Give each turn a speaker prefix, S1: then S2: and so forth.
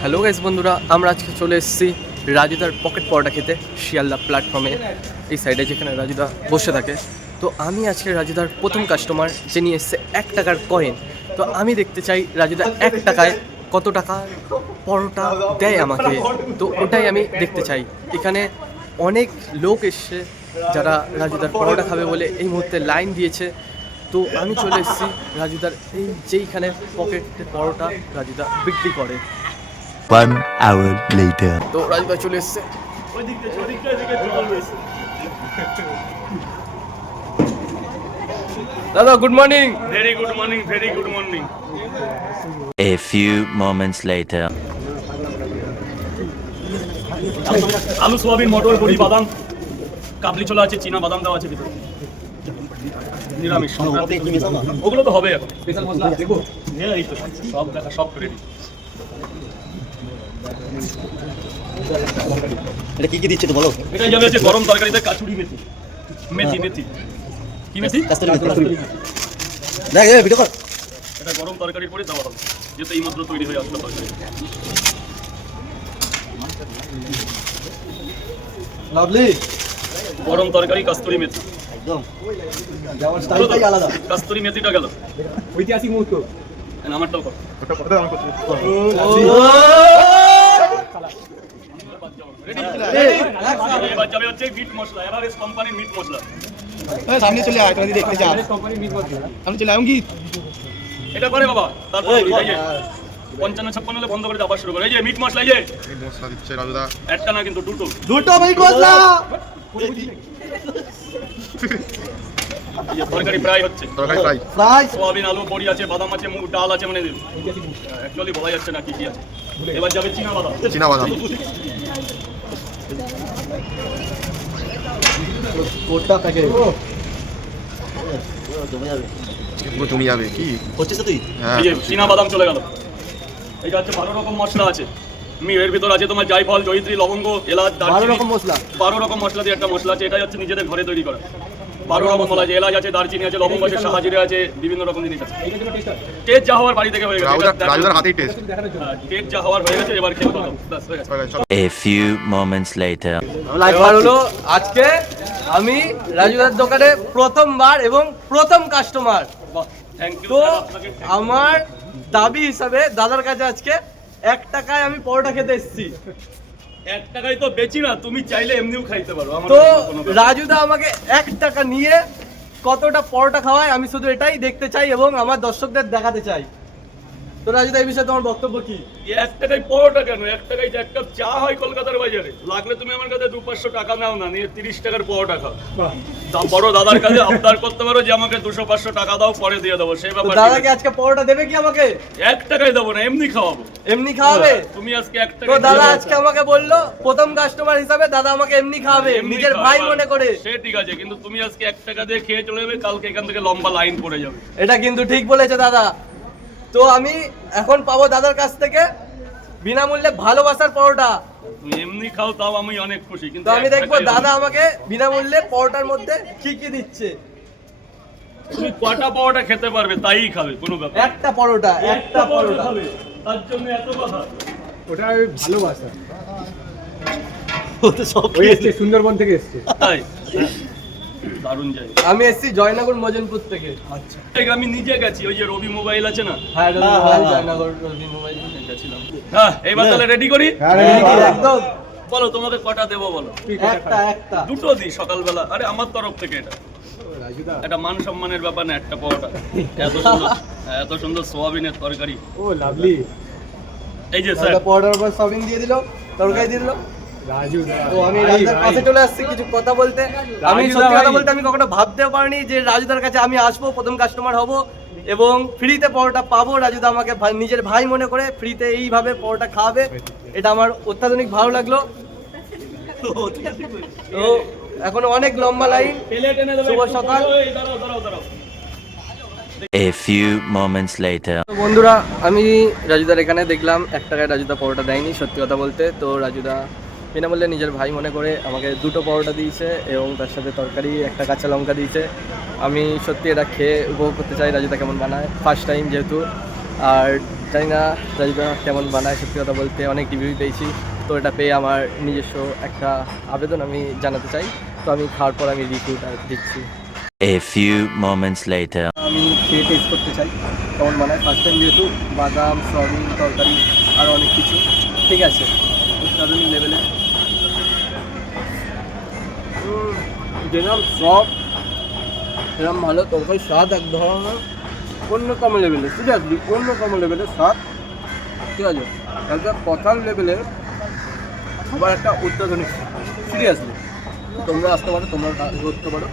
S1: Hello guys বন্ধুরা, আমরা আজকে চলে এসেছি রাজুদার পকেট পরোটা খেতে, শিয়ালদা প্ল্যাটফর্মে এই সাইডে যেখানে রাজুদা বসে থাকে। তো আমি আজকে রাজুদার প্রথম কাস্টমার যে নিয়ে এসছে এক টাকার কয়েন তো আমি দেখতে চাই রাজুদা এক টাকায় কত টাকা পরোটা দেয় আমাকে। তো ওটাই আমি দেখতে চাই। এখানে অনেক লোক এসছে যারা রাজুদার পরোটা খাবে বলে এই মুহূর্তে লাইন দিয়েছে। তো আমি চলে এসেছি রাজুদার এই যেইখানে পকেটে পরোটা রাজুদা বিক্রি করে।
S2: One hour
S1: তো রাজুদা চলে এসছে। দাদা good morning
S3: very good morning very good morning
S2: A few moments later.
S3: আলু সোয়াবিন মটর বড়ি বাদাম। কাবলি ছোলা আছে চীনা বাদাম দেওয়া আছে ভিতরে। নিরামিষ ওগুলো তো হবে এখন। স্পেশাল মশলা হ্যাঁ এই তো। সব দেখা সব রেডি
S4: এটা কি কি দিচ্ছে তো বলো?
S3: এটা যাবে হচ্ছে গরম তরকারিতে কাচুরি মেথি। মেথি মেথি। কি মেথি?
S4: কাস্তুরি কাস্তুরি দেখ এ ভিডিও কর।
S3: এটা গরম তরকারির পরে দেওয়া হবে যেহেতু এইমাত্র তৈরি হয়ে আসলো তরকারি।
S4: লাভলি
S3: গরম তরকারি কাস্তুরি মেথি।
S4: একদম। স্টাইলটাই আলাদা।
S3: কাস্তুরি মেথিটা গেল।
S4: ঐতিহাসিক মুহূর্ত।
S3: আমারটাও কর।
S4: সামনে চলে আয় তোরা দেখতে যা আমি চলে আউঙ্গি
S3: এটা করে বাবা তারপর পঞ্চান্ন ছাপ্পান্ন হলে বন্ধ করে আবার শুরু করে। এই যে মিট মশলা এই যে।
S5: মশলা দিচ্ছে রাজুদা।
S3: একটা না কিন্তু দুটো।
S4: দুটো মিনিট মশলা!
S3: তরকারি প্রায় হচ্ছে।
S5: তরকারি ফ্রাই
S4: ফ্রাই
S3: সোয়াবিন আলু বড়ি আছে বাদাম আছে মুগ ডাল আছে মানে অ্যাকচুয়ালি বলা যাচ্ছে না কি কি আছে। এবার যাবে চীনা বাদাম।
S5: চীনা বাদাম।
S4: কোটটা প্যাকেট
S5: পুরো জমি যাবে। কি?
S4: হচ্ছে তুই
S5: হ্যাঁ।
S3: চীনা বাদাম চলে গেল। এটা হচ্ছে বারো রকম মশলা আছে। মি এর ভিতর আছে তোমার জায়ফল জয়িত্রী লবঙ্গ এলাচ
S4: বারো
S3: দারচিনি
S4: রকম মশলা।
S3: বারো রকম মশলা দিয়ে একটা মশলা আছে এটা হচ্ছে নিজেদের ঘরে তৈরি করা। বারো রকম মশলা আছে এলাচ আছে দারচিনি আছে লবঙ্গ আছে সাহাজিরে আছে বিভিন্ন রকম জিনিস আছে। টেস্ট যা হওয়ার বাড়ি থেকে হয়ে গেছে।
S5: রাজুদার হাতেই টেস্ট
S3: হ্যাঁ, টেস্ট যা হওয়ার হয়ে গেছে এবার খেয়ে দাও ব্যাস হয়ে গেছে।
S2: A few moments later.
S1: এবার হলো আজকে আমি রাজুদার দোকানে প্রথমবার এবং প্রথম কাস্টমার তো আমার দাবি হিসাবে দাদার কাছে আজকে এক টাকায় আমি পরোটা খেতে এসেছি।
S3: এক টাকায় তো বেচি না তুমি চাইলে এমনিও খাইতে পারো
S1: তো রাজুদা আমাকে এক টাকা নিয়ে কতটা পরোটা খাওয়ায় আমি শুধু এটাই দেখতে চাই এবং আমার দর্শকদের দেখাতে চাই। তো রাজুদা এই বিষয়ে তোমার বক্তব্য কি?
S3: এক টাকায় পরোটা কেন? এক টাকায় এক কাপ চা হয় কলকাতার বাজারে। লাগলে তুমি আমার কাছে দু পাঁচশো টাকা নাও না নিয়ে তিরিশ টাকার পরোটা খাও। বড় দাদার কাছে আবদার করতে পারো যে আমাকে দুশো পাঁচশো টাকা দাও পরে দিয়ে দেবো। সেই
S1: তো
S3: ব্যাপার
S1: দাদা আজকে পরোটা দেবে কি আমাকে?
S3: এক টাকায় দেবো না এমনি খাওয়াবো।
S1: এমনি খাওয়াবে?
S3: তুমি আজকে এক টাকা
S1: দাদা আজকে আমাকে বলল প্রথম কাস্টমার হিসাবে দাদা আমাকে এমনি খাওয়াবে নিজের ভাই মনে করে।
S3: সে ঠিক আছে কিন্তু তুমি আজকে এক টাকা দিয়ে খেয়ে চলে যাবে কালকে এখান থেকে লম্বা লাইন পড়ে যাবে।
S1: এটা কিন্তু ঠিক বলেছে দাদা। তো আমি এখন পাবো দাদার কাছ থেকে বিনামূল্যে ভালোবাসার পরোটা।
S3: তুমি এমনি খাও তাও আমি অনেক খুশি কিন্তু
S1: আমি দেখব দাদা আমাকে বিনামূল্যে পরোটার মধ্যে কি কি দিচ্ছে।
S3: তুমি কটা পাওয়াটা খেতে পারবে তাই খাবে কোনো ব্যাপার
S1: একটা পরোটা একটা পরোটা
S3: খাবে তার জন্য এত কথা।
S4: ও তো সব
S3: তাই? দারুণ জায়গা।
S1: আমি এসেছি জয়নগর মজনপুর থেকে।
S3: এই আমি নিজে গেছি ওই যে রবি মোবাইল আছে না?
S1: হ্যাঁ রবি
S4: হ্যাঁ,
S1: মোবাইল
S4: হ্যাঁ।
S1: জয়নগর রবি মোবাইল।
S3: গেছিলাম। হ্যাঁ এইবার তাহলে রেডি করি?
S1: একদম।
S3: বলো তোমাদের কটা দেবো বলো?
S1: একটা একটা।
S3: দুটো দিই সকালবেলা। আরে আমার তরফ থেকে এটা। এটা মান সম্মানের ব্যাপার না একটা পাওয়াটা। এত সুন্দর হ্যাঁ, এত সুন্দর সোয়াবিনের তরকারি।
S4: ও লাভলি।
S3: এই যে স্যার।
S1: একটা পরোটার উপর সবিং দিয়ে দিল তরকারি দিয়ে দিল। তো আমি রাজুদার কাছে চলে আসছি কিছু কথা বলতে। আমি সত্যি কথা বলতে আমি কখনো ভাবতেও পারিনি যে রাজুদার কাছে আমি আসব প্রথম কাস্টমার হব এবং ফ্রিতে পরোটা পাবো। রাজুদা আমাকে নিজের ভাই মনে করে ফ্রিতে এইভাবে পরোটা খাওয়াবে। এটা আমার অত্যাধুনিক ভালো লাগল। তো এখন অনেক লম্বা লাইন শুভ সকাল।
S2: A few moments later.
S1: বন্ধুরা আমি রাজুদার এখানে দেখলাম এক টাকায় রাজুদা পরোটা দেয়নি সত্যি কথা বলতে। তো রাজুদা বিনামূল্যে নিজের ভাই মনে করে আমাকে দুটো পরোটা দিয়েছে এবং তার সাথে তরকারি একটা কাঁচা লঙ্কা দিয়েছে। আমি সত্যি এটা খেয়ে উপভোগ করতে চাই রাজুদা কেমন বানায়? ফার্স্ট টাইম যেহেতু। আর জানি না রাজুদা কেমন বানায় সত্যি কথা বলতে অনেক রিভিউ পেয়েছি। তো এটা পেয়ে আমার নিজস্ব একটা আবেদন আমি জানাতে চাই। তো আমি খাওয়ার পর আমি রিভিউটা দিচ্ছি।
S2: A few moments later.
S1: আমি খেয়ে টেস্ট করতে চাই কেমন বানায়? ফার্স্ট টাইম যেহেতু বাদাম সয়াবিন তরকারি আর অনেক কিছু। ঠিক আছে। অত্যাধুনিক লেভেলে যেরকম সব এরকম ভালো তরকারি স্বাদ এক ধরনের। অন্যতম লেভেলের সিরিয়াসলি অন্যতম লেভেলের স্বাদ। ঠিক আছে? একটা কথার লেভেলের আবার একটা অত্যাধুনিক সিরিয়াসলি তোমরা আসতে পারো, তোমরা করতে পারো।